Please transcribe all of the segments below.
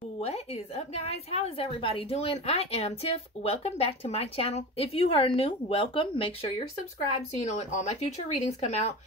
What is up, guys? How is everybody doing? I am Tiff. Welcome back to my channel. If you are new, welcome. Make sure you're subscribed so you know when all my future readings come out.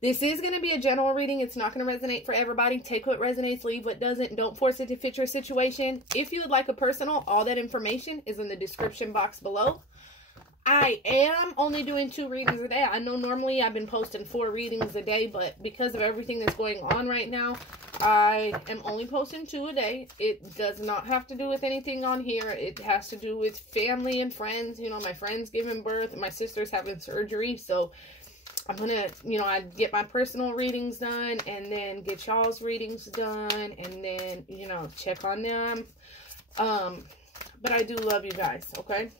This is going to be a general reading. It's not going to resonate for everybody. Take what resonates, leave what doesn't. Don't force it to fit your situation. If you would like a personal, all that information is in the description box below. I am only doing 2 readings a day. I know normally I've been posting 4 readings a day, but because of everything that's going on right now, I am only posting 2 a day. It does not have to do with anything on here. It has to do with family and friends. You know, my friend's giving birth, my sister's having surgery, so I'm gonna, I get my personal readings done and then get y'all's readings done and then, check on them. But I do love you guys, okay?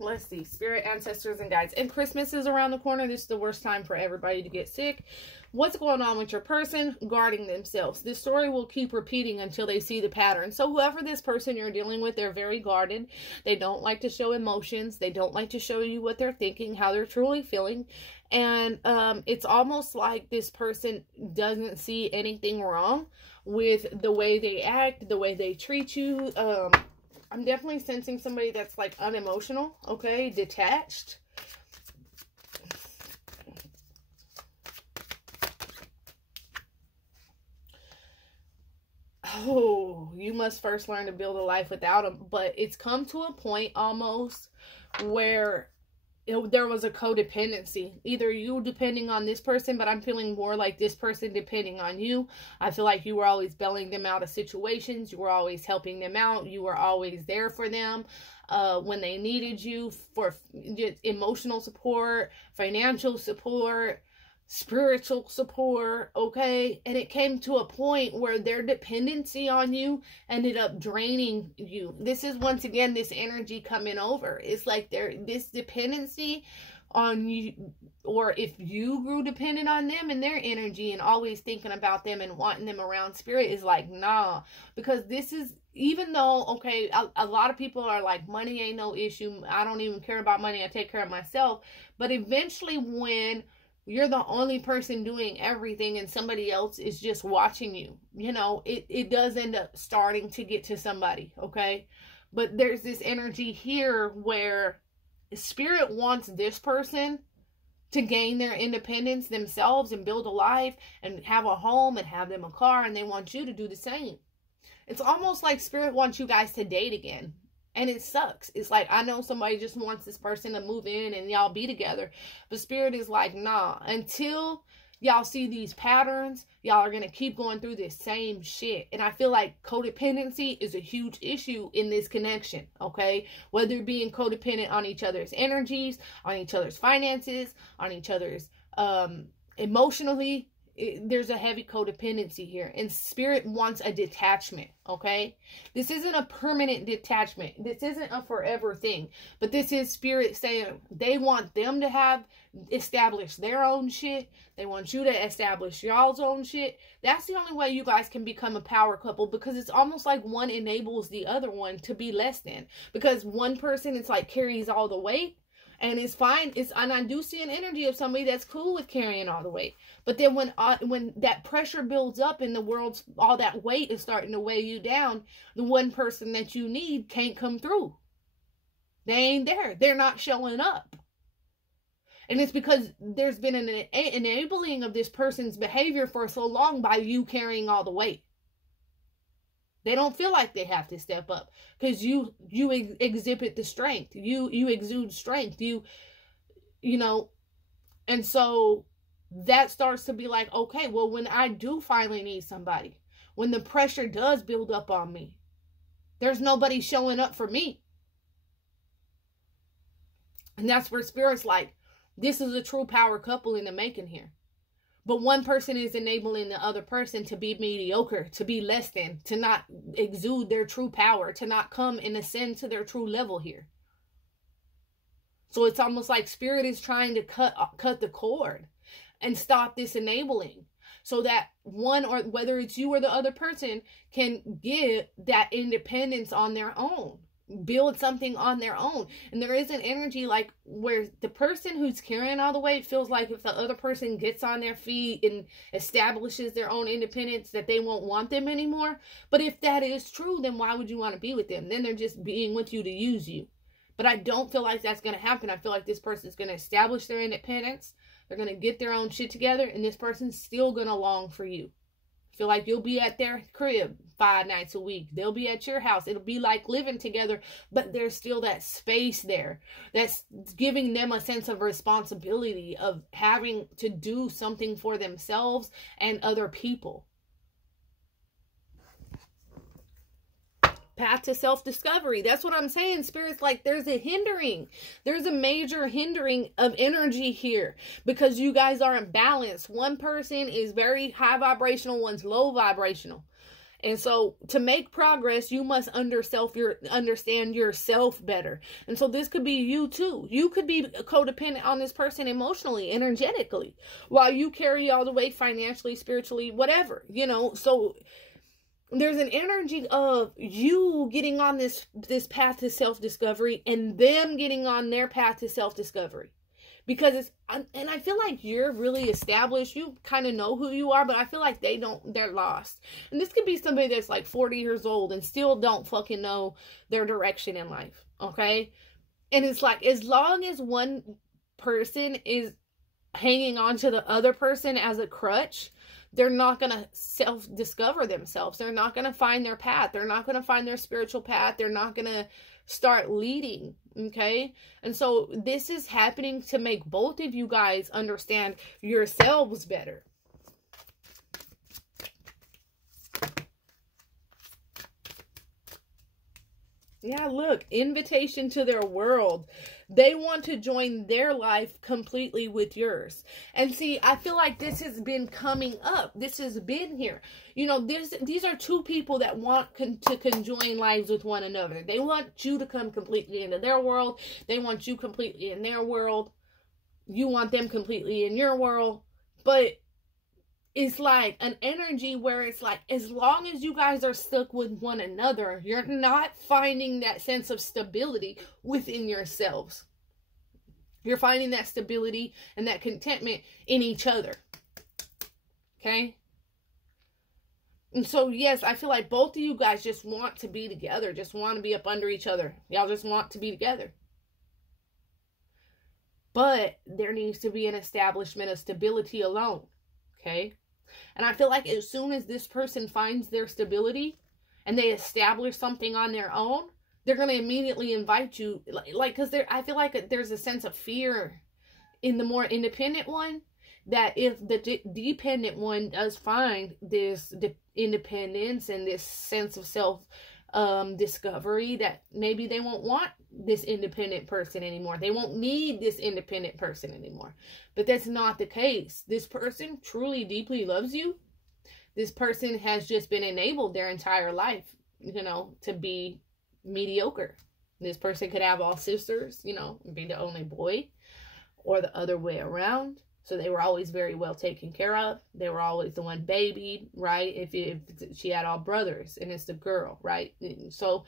Let's see. Spirit, ancestors, and guides. And Christmas is around the corner. This is the worst time for everybody to get sick. What's going on with your person? Guarding themselves. This story will keep repeating until they see the pattern. So whoever this person you're dealing with, they're very guarded. They don't like to show emotions. They don't like to show you what they're thinking, how they're truly feeling. And it's almost like this person doesn't see anything wrong with the way they act, the way they treat you. I'm definitely sensing somebody that's like unemotional, okay, detached. Oh, you must first learn to build a life without them. But it's come to a point almost where there was a codependency. Either you depending on this person, but I'm feeling more like this person depending on you. I feel like you were always bailing them out of situations. You were always helping them out. You were always there for them when they needed you for emotional support, financial support, spiritual support, okay? And it came to a point where their dependency on you ended up draining you. This is once again this energy coming over. It's like this dependency on you, or if you grew dependent on them and their energy and always thinking about them and wanting them around, spirit is like, nah. Because this is, even though, okay, a lot of people are like, money ain't no issue, I don't even care about money, I take care of myself. But eventually when you're the only person doing everything and somebody else is just watching you, it does end up starting to get to somebody, okay? But there's this energy here where spirit wants this person to gain their independence themselves and build a life and have a home and have them a car, and they want you to do the same. It's almost like spirit wants you guys to date again. And it sucks. It's like, I know somebody just wants this person to move in and y'all be together. But spirit is like, nah. Until y'all see these patterns, y'all are going to keep going through this same shit. And I feel like codependency is a huge issue in this connection, okay? Whether being codependent on each other's energies, on each other's finances, on each other's emotionally, there's a heavy codependency here, and spirit wants a detachment, okay? This isn't a permanent detachment. This isn't a forever thing, but this is spirit saying they want them to have established their own shit. They want you to establish y'all's own shit. That's the only way you guys can become a power couple, because it's almost like one enables the other one to be less than, because one person, it's like carries all the weight. And it's fine. And I do see an energy of somebody that's cool with carrying all the weight. But then when that pressure builds up in the world, all that weight is starting to weigh you down, the one person that you need can't come through. They ain't there. They're not showing up. And it's because there's been an enabling of this person's behavior for so long by you carrying all the weight. They don't feel like they have to step up because you exhibit the strength. You exude strength. And so that starts to be like, okay, well, when I do finally need somebody, when the pressure does build up on me, there's nobody showing up for me. And that's where spirit's like, this is a true power couple in the making here. But one person is enabling the other person to be mediocre, to be less than, to not exude their true power, to not come and ascend to their true level here. So it's almost like spirit is trying to cut the cord and stop this enabling, so that one, or whether it's you or the other person, can get that independence on their own. build something on their own. And there is an energy like where the person who's carrying all the weight feels like if the other person gets on their feet and establishes their own independence, that they won't want them anymore. But if that is true, then why would you want to be with them? Then they're just being with you to use you. But I don't feel like that's going to happen. I feel like this person is going to establish their independence. They're going to get their own shit together, and this person's still going to long for you. Feel like you'll be at their crib 5 nights a week. They'll be at your house. It'll be like living together, but there's still that space there that's giving them a sense of responsibility of having to do something for themselves and other people. Path to self-discovery. That's what I'm saying. Spirit's like there's a major hindering of energy here because you guys aren't balanced. One person is very high vibrational, one's low vibrational. And so to make progress, you must understand yourself better. And so this could be you too. You could be codependent on this person emotionally, energetically, while you carry all the weight financially, spiritually, whatever, you know. So there's an energy of you getting on this path to self-discovery and them getting on their path to self-discovery. Because and I feel like you're really established. You kind of know who you are, but I feel like they're lost. And this could be somebody that's like 40 years old and still don't fucking know their direction in life. Okay. And it's like, as long as one person is hanging on to the other person as a crutch, they're not going to self-discover themselves. They're not going to find their path. They're not going to find their spiritual path. They're not going to start leading. Okay. And so this is happening to make both of you guys understand yourselves better. Yeah, look, invitation to their world. They want to join their life completely with yours. And see, I feel like this has been coming up. This has been here. You know, these are two people that want to conjoin lives with one another. They want you to come completely into their world. They want you completely in their world. You want them completely in your world. But it's like an energy where it's like, as long as you guys are stuck with one another, you're not finding that sense of stability within yourselves. You're finding that stability and that contentment in each other. Okay? And so, yes, I feel like both of you guys just want to be together, just want to be up under each other. Y'all just want to be together. But there needs to be an establishment of stability alone. Okay? And I feel like as soon as this person finds their stability and they establish something on their own, they're going to immediately invite you. Like, because I feel like there's a sense of fear in the more independent one, that if the dependent one does find this independence and this sense of self discovery, that maybe they won't want this independent person anymore. They won't need this independent person anymore. But that's not the case. This person truly, deeply loves you. This person has just been enabled their entire life, you know, to be mediocre. This person could have all sisters, you know, be the only boy, or the other way around. So they were always very well taken care of. They were always the one babied, right? If she had all brothers and it's the girl, right? So,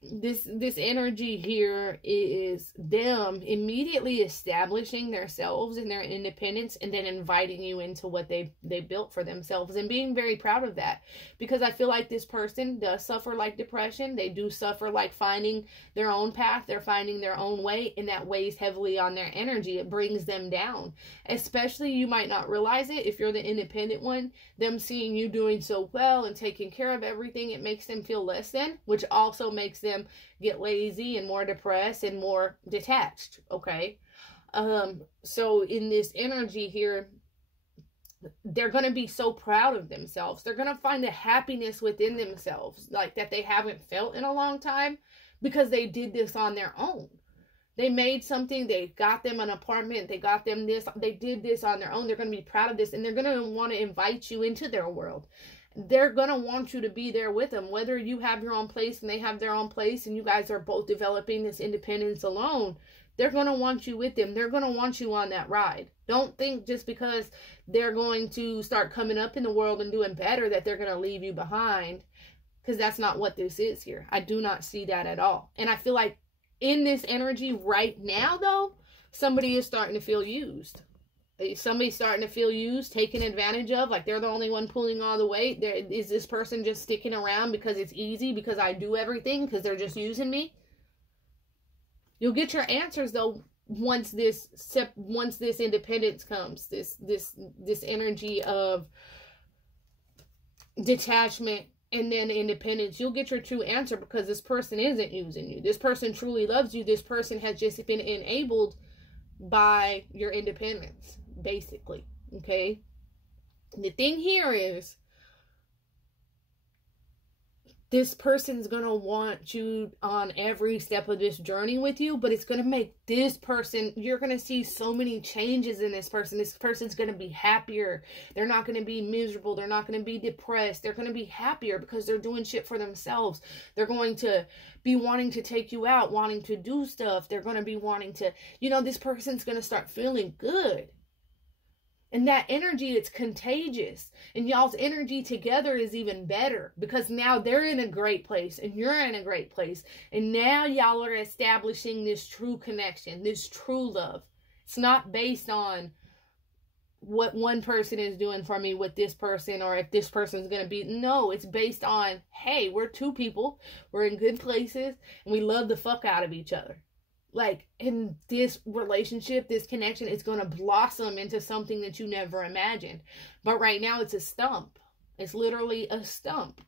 this energy here is them immediately establishing themselves and their independence, and then inviting you into what they built for themselves, and being very proud of that. Because I feel like this person does suffer like depression. They do suffer like finding their own path. They're finding their own way, and that weighs heavily on their energy. It brings them down. Especially, you might not realize it if you're the independent one. Them seeing you doing so well and taking care of everything, it makes them feel less than, which also makes them get lazy and more depressed and more detached. Okay. So in this energy here, they're going to be so proud of themselves. They're going to find a happiness within themselves, like that they haven't felt in a long time, because they did this on their own. They made something, they got them an apartment, they got them this, they did this on their own. They're going to be proud of this, and they're going to want to invite you into their world. They're going to want you to be there with them, whether you have your own place and they have their own place, and you guys are both developing this independence alone. They're going to want you with them. They're going to want you on that ride. Don't think just because they're going to start coming up in the world and doing better that they're going to leave you behind. Because that's not what this is here. I do not see that at all. And I feel like in this energy right now, though, somebody is starting to feel used. Somebody's starting to feel used, taken advantage of, like they're the only one pulling all the weight. Is this person just sticking around because it's easy, because I do everything, because they're just using me? You'll get your answers, though, once this independence comes, this energy of detachment and then independence. You'll get your true answer, because this person isn't using you. This person truly loves you. This person has just been enabled by your independence, basically. Okay? The thing here is, this person's gonna want you on every step of this journey with you, but it's gonna make this person, you're gonna see so many changes in this person. This person's gonna be happier. They're not gonna be miserable. They're not gonna be depressed. They're gonna be happier because they're doing shit for themselves. They're going to be wanting to take you out, wanting to do stuff. They're gonna be wanting to, this person's gonna start feeling good. And that energy, it's contagious. And y'all's energy together is even better, because now they're in a great place and you're in a great place. And now y'all are establishing this true connection, this true love. It's not based on what one person is doing for me with this person, or if this person's going to be. No, it's based on, hey, we're two people. We're in good places and we love the fuck out of each other. Like, in this relationship, this connection is going to blossom into something that you never imagined. But right now, it's a stump. It's literally a stump.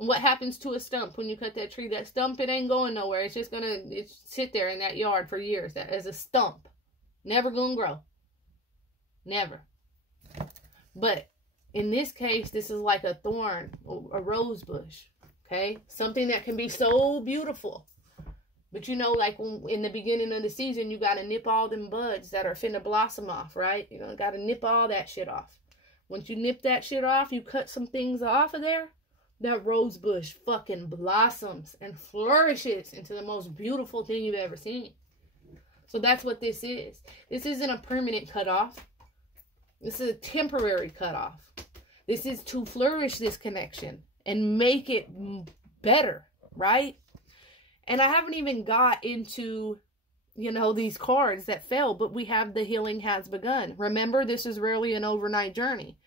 And what happens to a stump when you cut that tree? That stump, it ain't going nowhere. It's just going to sit there in that yard for years. That is a stump. Never going to grow. Never. But in this case, this is like a thorn, a rose bush. Okay? Something that can be so beautiful. But like in the beginning of the season, you got to nip all them buds that are finna blossom off, right? Got to nip all that shit off. Once you nip that shit off, you cut some things off of there, that rose bush fucking blossoms and flourishes into the most beautiful thing you've ever seen. So that's what this is. This isn't a permanent cutoff. This is a temporary cutoff. This is to flourish this connection and make it better, right? And I haven't even got into, these cards that fell, but we have the healing has begun. Remember, this is rarely an overnight journey.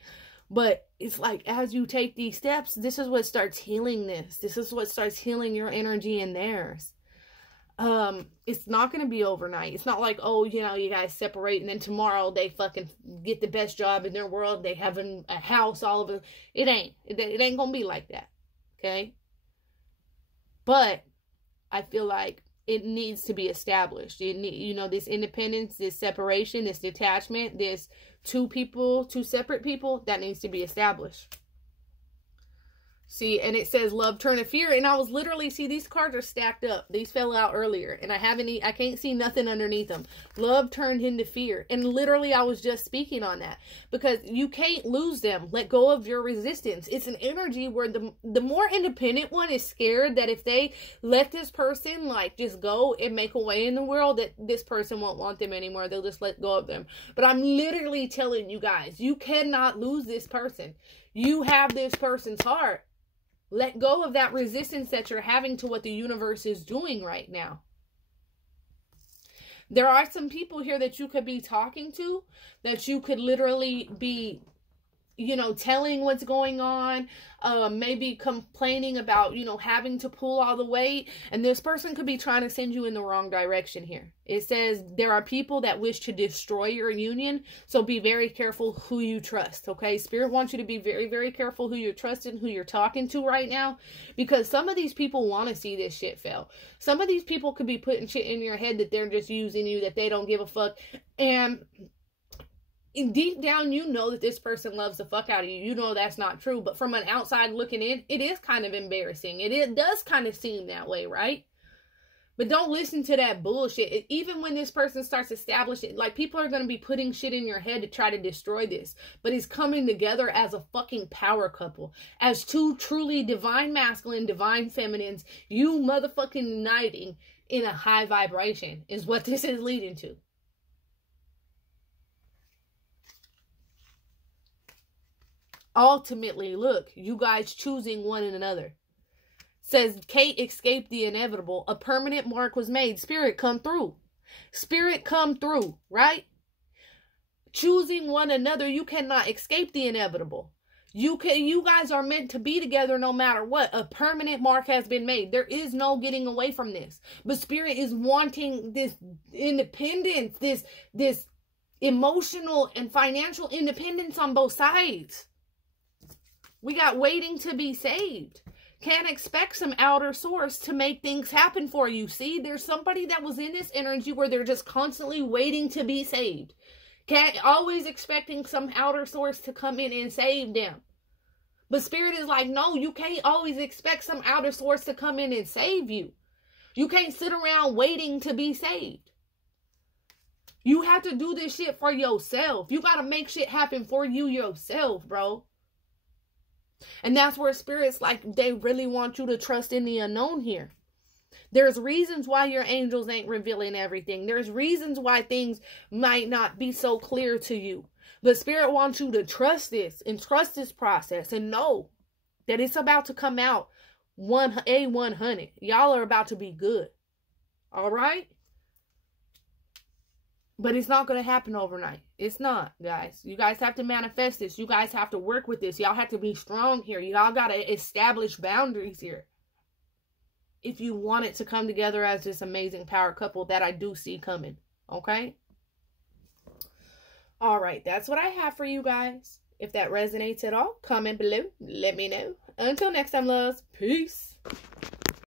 But it's like, as you take these steps, this is what starts healing this. This is what starts healing your energy and theirs. It's not going to be overnight. It's not like, oh, you guys separate and then tomorrow they fucking get the best job in their world. They have a house, all of it. It ain't. It ain't going to be like that. Okay? But I feel like it needs to be established. This independence, this separation, this detachment, this two separate people, that needs to be established. See, and it says love turn to fear. And I was literally, these cards are stacked up. These fell out earlier. And I can't see nothing underneath them. Love turned into fear. And literally, I was just speaking on that. Because you can't lose them. Let go of your resistance. It's an energy where the more independent one is scared that if they let this person, just go and make a way in the world, that this person won't want them anymore. They'll just let go of them. But I'm literally telling you guys, you cannot lose this person. You have this person's heart. Let go of that resistance that you're having to what the universe is doing right now. There are some people here that you could be talking to, that you could literally be, telling what's going on, maybe complaining about, having to pull all the weight. And this person could be trying to send you in the wrong direction here. It says there are people that wish to destroy your union. So be very careful who you trust. Okay. Spirit wants you to be very, very careful who you're trusting, who you're talking to right now, because some of these people want to see this shit fail. Some of these people could be putting shit in your head that they're just using you, that they don't give a fuck. And deep down, that this person loves the fuck out of you. That's not true. But from an outside looking in, it is kind of embarrassing. It does kind of seem that way, right? But don't listen to that bullshit. Even when this person starts establishing, people are going to be putting shit in your head to try to destroy this. But it's coming together as a fucking power couple. As two truly divine masculine, divine feminines. You motherfucking uniting in a high vibration is what this is leading to. Ultimately, look, you guys choosing one another. says Kate escaped the inevitable. A permanent mark was made. Spirit, come through. Spirit, come through, right? Choosing one another, you cannot escape the inevitable. You guys are meant to be together no matter what. A permanent mark has been made. There is no getting away from this. But Spirit is wanting this independence, this emotional and financial independence on both sides. We got waiting to be saved. Can't expect some outer source to make things happen for you. See, there's somebody that was in this energy where they're just constantly waiting to be saved. Always expecting some outer source to come in and save them. But Spirit is like, no, you can't always expect some outer source to come in and save you. You can't sit around waiting to be saved. You have to do this shit for yourself. You got to make shit happen for you yourself, bro. And that's where Spirit's like, they really want you to trust in the unknown here. There's reasons why your angels ain't revealing everything. There's reasons why things might not be so clear to you. But Spirit wants you to trust this and trust this process and know that it's about to come out 100. Y'all are about to be good. All right? But it's not going to happen overnight. It's not, guys. You guys have to manifest this. You guys have to work with this. Y'all have to be strong here. Y'all got to establish boundaries here. If you want it to come together as this amazing power couple that I do see coming. Okay? All right. That's what I have for you guys. If that resonates at all, comment below. Let me know. Until next time, loves. Peace.